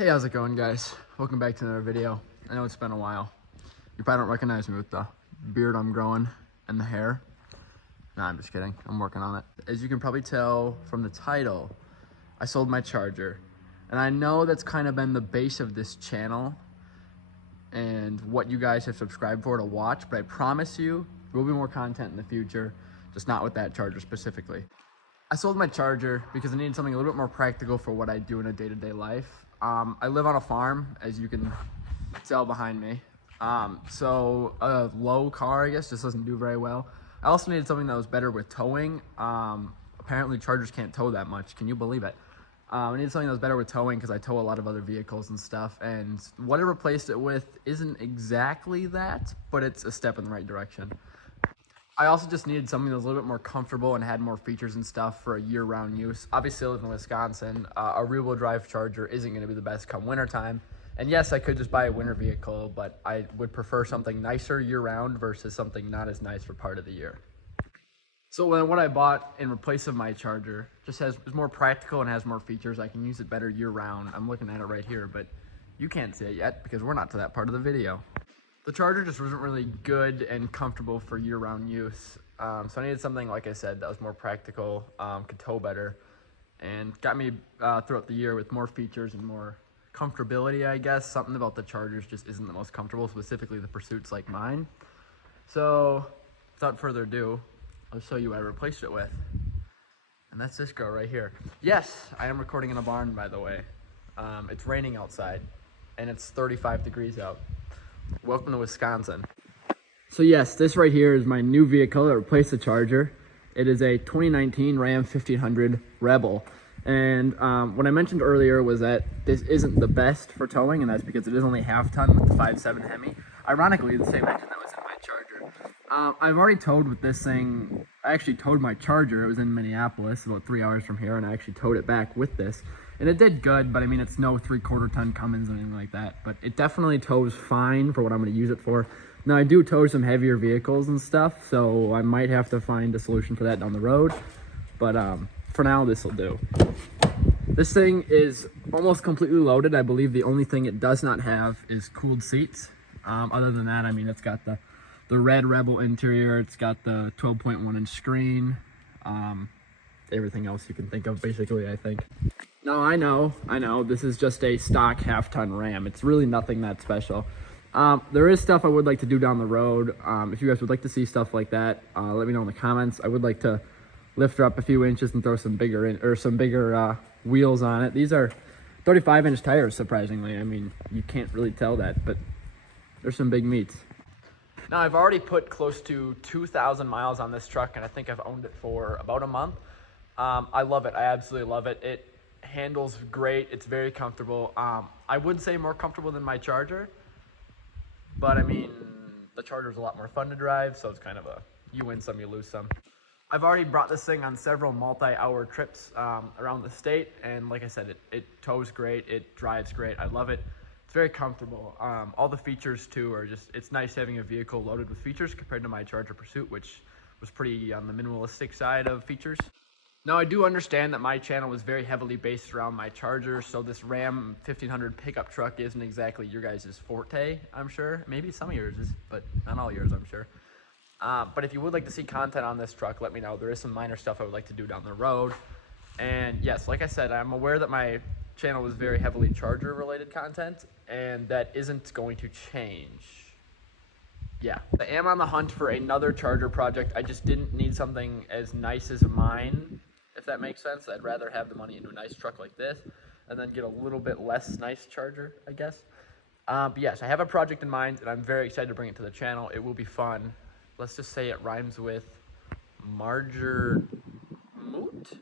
Hey, how's it going, guys? Welcome back to another video. I know it's been a while. You probably don't recognize me with the beard I'm growing and the hair. Nah, I'm just kidding. I'm working on it. As you can probably tell from the title, I sold my charger. And I know that's kind of been the base of this channel and what you guys have subscribed for to watch, but I promise you, there will be more content in the future, just not with that charger specifically. I sold my charger because I needed something a little bit more practical for what I do in a day-to-day life. I live on a farm, as you can tell behind me. So a low car, I guess, just doesn't do very well. I also needed something that was better with towing. Apparently chargers can't tow that much. Can you believe it? I needed something that was better with towing because I tow a lot of other vehicles and stuff. And what I replaced it with isn't exactly that, but it's a step in the right direction. I also just needed something that was a little bit more comfortable and had more features and stuff for a year-round use. Obviously, I live in Wisconsin. A rear-wheel drive charger isn't going to be the best come wintertime. And yes, I could just buy a winter vehicle, but I would prefer something nicer year-round versus something not as nice for part of the year. So what I bought in replace of my charger just is more practical and has more features. I can use it better year-round. I'm looking at it right here, but you can't see it yet because we're not to that part of the video. The charger just wasn't really good and comfortable for year-round use. So I needed something, like I said, that was more practical, could tow better, and got me throughout the year with more features and more comfortability, I guess. Something about the chargers just isn't the most comfortable, specifically the Pursuits like mine. So without further ado, I'll show you what I replaced it with. And that's this girl right here. Yes, I am recording in a barn, by the way. It's raining outside, and it's 35 degrees out. Welcome to Wisconsin. So yes, this right here is my new vehicle that replaced the charger. It is a 2019 Ram 1500 Rebel. And what I mentioned earlier was that this isn't the best for towing, and that's because it is only half-ton with the 5.7 Hemi. Ironically, the same engine that was in my charger. I've already towed with this thing. I actually towed my charger. It was in Minneapolis, about 3 hours from here, and I actually towed it back with this. And it did good, but I mean, it's no 3/4 ton Cummins or anything like that. But it definitely tows fine for what I'm going to use it for. Now, I do tow some heavier vehicles and stuff, so I might have to find a solution for that down the road. But for now, this will do. This thing is almost completely loaded. I believe the only thing it does not have is cooled seats. Other than that, I mean, it's got the red Rebel interior. It's got the 12.1-inch screen. Everything else you can think of, basically, I think. No, I know, this is just a stock half-ton Ram. It's really nothing that special. There is stuff I would like to do down the road. If you guys would like to see stuff like that, let me know in the comments. I would like to lift her up a few inches and throw some bigger wheels on it. These are 35-inch tires, surprisingly. I mean, you can't really tell that, but there's some big meats. Now, I've already put close to 2,000 miles on this truck, and I think I've owned it for about a month. I love it. I absolutely love it. It handles great. It's very comfortable. I would say more comfortable than my charger, but I mean, the charger's a lot more fun to drive, so it's kind of a you win some, you lose some. I've already brought this thing on several multi-hour trips around the state, and like I said, it tows great, it drives great. I love it. It's very comfortable. All the features too are just, it's nice having a vehicle loaded with features compared to my Charger Pursuit, which was pretty on the minimalistic side of features. Now, I do understand that my channel was very heavily based around my Charger, so this Ram 1500 pickup truck isn't exactly your guys' forte, I'm sure. Maybe some of yours is, but not all yours, I'm sure. But if you would like to see content on this truck, let me know. There is some minor stuff I would like to do down the road. And yes, like I said, I'm aware that my channel was very heavily Charger-related content, and that isn't going to change. Yeah, I am on the hunt for another Charger project. I just didn't need something as nice as mine, if that makes sense. I'd rather have the money into a nice truck like this and then get a little bit less nice Charger, I guess. But yes, I have a project in mind, and I'm very excited to bring it to the channel. It will be fun. Let's just say it rhymes with Marger Moot.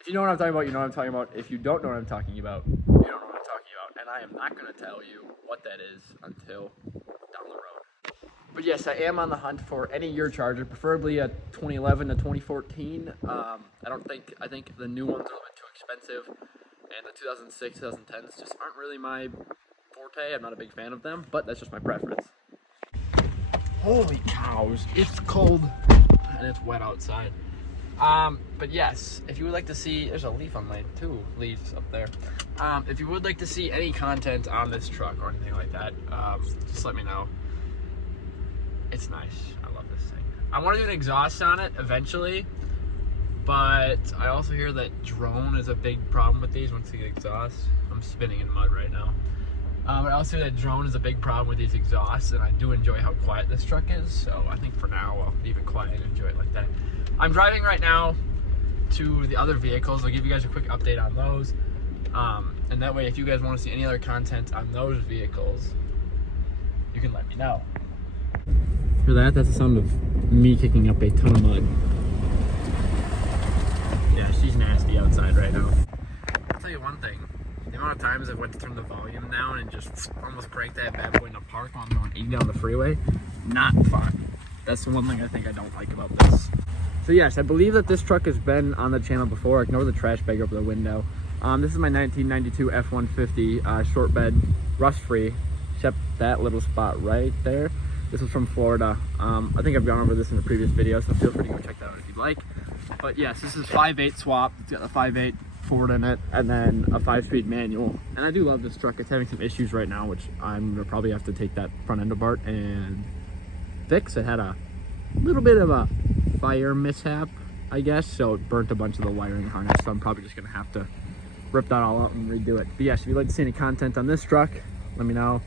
If you know what I'm talking about, you know what I'm talking about. If you don't know what I'm talking about, you don't know what I'm talking about. And I am not going to tell you what that is until down the road. But yes, I am on the hunt for any year Charger, preferably a 2011 to 2014. I think the new ones are a little bit too expensive, and the 2006, 2010s just aren't really my forte. I'm not a big fan of them, but that's just my preference. Holy cows, it's cold and it's wet outside. But yes, if you would like to see, there's a leaf on my 2 leaves up there. If you would like to see any content on this truck or anything like that, just let me know. It's nice. I love this thing. I want to do an exhaust on it eventually, but I also hear that drone is a big problem with these once you get exhaust. I'm spinning in mud right now. But I also hear that drone is a big problem with these exhausts, and I do enjoy how quiet this truck is, so I think for now I'll leave it quiet and enjoy it like that. I'm driving right now to the other vehicles. I'll give you guys a quick update on those. And that way, if you guys want to see any other content on those vehicles, you can let me know. For that, that's the sound of me kicking up a ton of mud. Yeah, she's nasty outside right now. I'll tell you one thing. The amount of times I went to turn the volume down and just almost cranked that bad boy in the park while I'm going 80 down the freeway, not fun. That's the one thing I think I don't like about this. So yes, I believe that this truck has been on the channel before. Ignore the trash bag over the window. This is my 1992 F-150 short bed, rust-free, except that little spot right there. This was from Florida. I think I've gone over this in the previous video, so feel free to go check that out if you'd like. But yes, this is 5.8 swap. It's got a 5.8 Ford in it, and then a 5-speed manual. And I do love this truck. It's having some issues right now, which I'm gonna probably have to take that front end apart and fix. It had a little bit of a fire mishap, I guess, so it burnt a bunch of the wiring harness, so I'm probably just gonna have to rip that all out and redo it. But yes, if you'd like to see any content on this truck, let me know.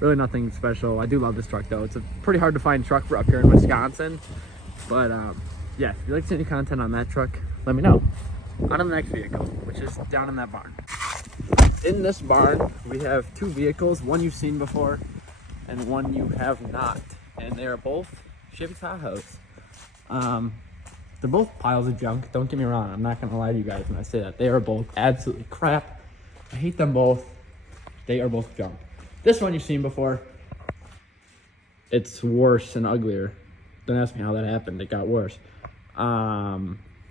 Really nothing special. I do love this truck though. It's a pretty hard to find truck for up here in Wisconsin. But yeah, if you'd like to see any content on that truck, let me know. On to the next vehicle, which is down in that barn. In this barn, we have 2 vehicles, one you've seen before and one you have not. And they are both Chevy Tahoes. They're both piles of junk. Don't get me wrong. I'm not going to lie to you guys when I say that. They are both absolutely crap. I hate them both. They are both junk. This one you've seen before. It's worse and uglier. Don't ask me how that happened. It got worse.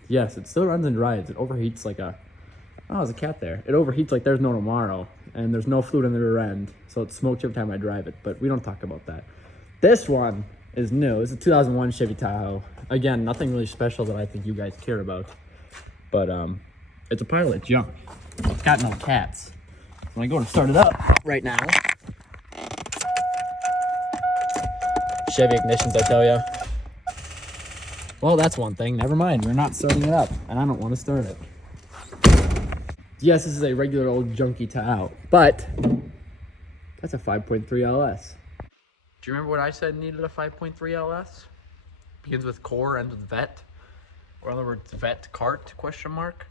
Yes, it still runs and drives. It overheats like a... Oh, there's a cat there. It overheats like there's no tomorrow. And there's no fluid in the rear end. So it smokes every time I drive it. But we don't talk about that. This one is new. It's a 2001 Chevy Tahoe. Again, nothing really special that I think you guys care about. But it's a pile of junk. It's got no cats. When I go to start it up right now, Chevy ignitions, I tell you. Well, that's one thing. Never mind. We're not starting it up, and I don't want to start it. Yes, this is a regular old junky Tahoe, but that's a 5.3 LS. Do you remember what I said needed a 5.3 LS? Begins with core, ends with vet. Or in other words, vet cart, question mark.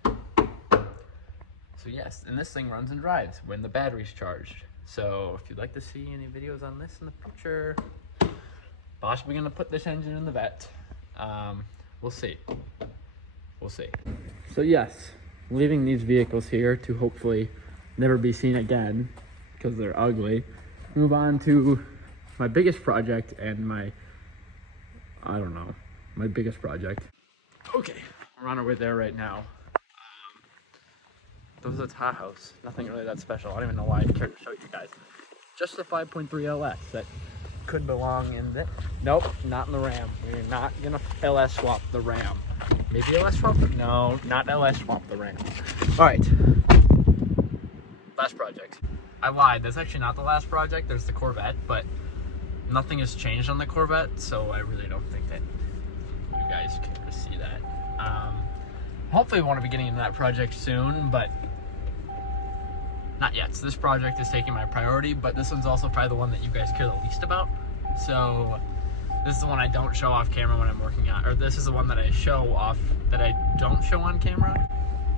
So yes, and this thing runs and drives when the battery's charged. So if you'd like to see any videos on this in the future, possibly gonna put this engine in the vet. We'll see. We'll see. So yes, leaving these vehicles here to hopefully never be seen again because they're ugly. Move on to my biggest project and my biggest project. Okay, we're on our way there right now. Those are Tahoes. Nothing really that special. I don't even know why I cared to show you guys. Just the 5.3 LS that could belong in the... Nope, not in the Ram. We're not gonna LS swap the Ram. Maybe LS swap the... No, not LS swap the Ram. Alright. Last project. I lied. That's actually not the last project. There's the Corvette, but nothing has changed on the Corvette, so I really don't think that you guys care to see that. Hopefully we want to be getting into that project soon, but not yet. So this project is taking my priority, but this one's also probably the one that you guys care the least about. So this is the one I don't show off camera when I'm working on, or this is the one that I show off that I don't show on camera.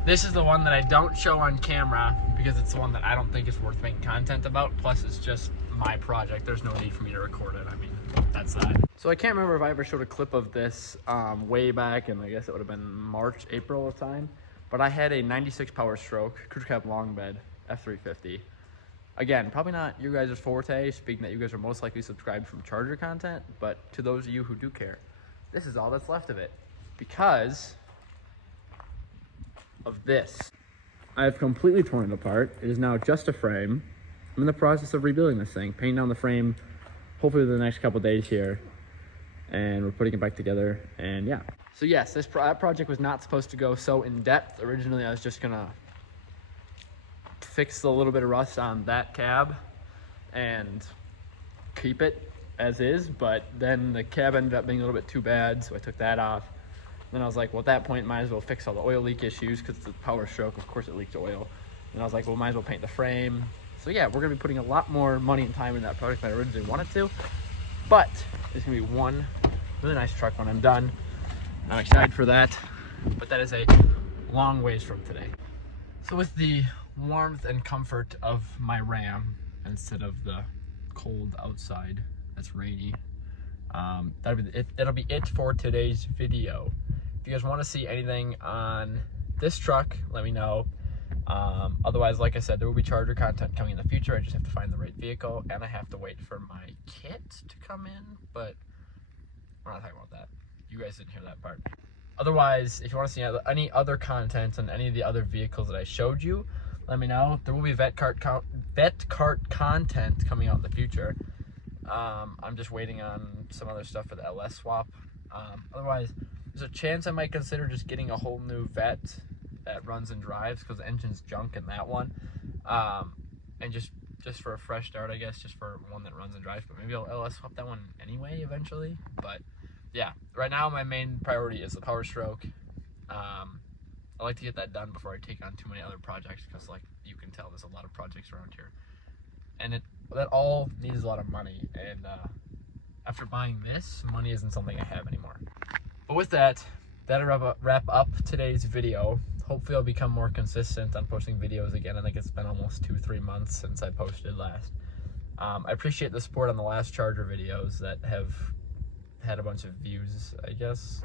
This is the one that I don't show on camera because it's the one that I don't think is worth making content about. Plus it's just my project. There's no need for me to record it. I mean, that's that. So I can't remember if I ever showed a clip of this way back, and I guess it would have been March, April of time. But I had a 96 Power Stroke crew cab long bed F350. Again, probably not your guys' forte, speaking that you guys are most likely subscribed from Charger content, but to those of you who do care, this is all that's left of it because of this. I have completely torn it apart. It is now just a frame. I'm in the process of rebuilding this thing, painting down the frame, hopefully the next couple days here, and we're putting it back together, and yeah. So yes, that project was not supposed to go so in depth. Originally, I was just gonna fix a little bit of rust on that cab and keep it as is, but then the cab ended up being a little bit too bad, so I took that off. Then I was like, well, at that point, might as well fix all the oil leak issues because it's a Power Stroke. Of course, it leaked oil. And I was like, well, might as well paint the frame. So yeah, we're gonna be putting a lot more money and time in that project than I originally wanted to. But it's gonna be one really nice truck when I'm done. I'm excited for that, but that is a long ways from today. So with the warmth and comfort of my Ram instead of the cold outside that's rainy, that'll be it for today's video. If you guys want to see anything on this truck, let me know. Otherwise, like I said, there will be Charger content coming in the future. I just have to find the right vehicle, and I have to wait for my kit to come in, but we're not talking about that. You guys didn't hear that part. Otherwise, if you want to see any other content on any of the other vehicles that I showed you, let me know. There will be vet cart content coming out in the future. I'm just waiting on some other stuff for the LS swap. Otherwise, there's a chance I might consider just getting a whole new vet that runs and drives because the engine's junk in that one. And just for a fresh start, I guess, just for one that runs and drives. But maybe I'll LS swap that one anyway eventually. But yeah, right now my main priority is the Power Stroke. I like to get that done before I take on too many other projects because, like you can tell, there's a lot of projects around here, and that all needs a lot of money. And after buying this, money isn't something I have anymore. But with that, that'll wrap up today's video. Hopefully, I'll become more consistent on posting videos again. I think it's been almost 2-3 months since I posted last. I appreciate the support on the last Charger videos that have had a bunch of views, I guess.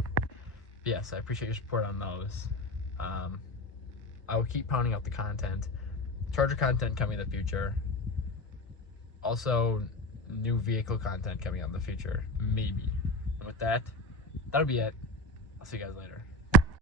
Yes, I appreciate your support on those. I will keep pounding out the content. Charger content coming in the future. Also, new vehicle content coming out in the future, maybe. And with that, that'll be it. I'll see you guys later.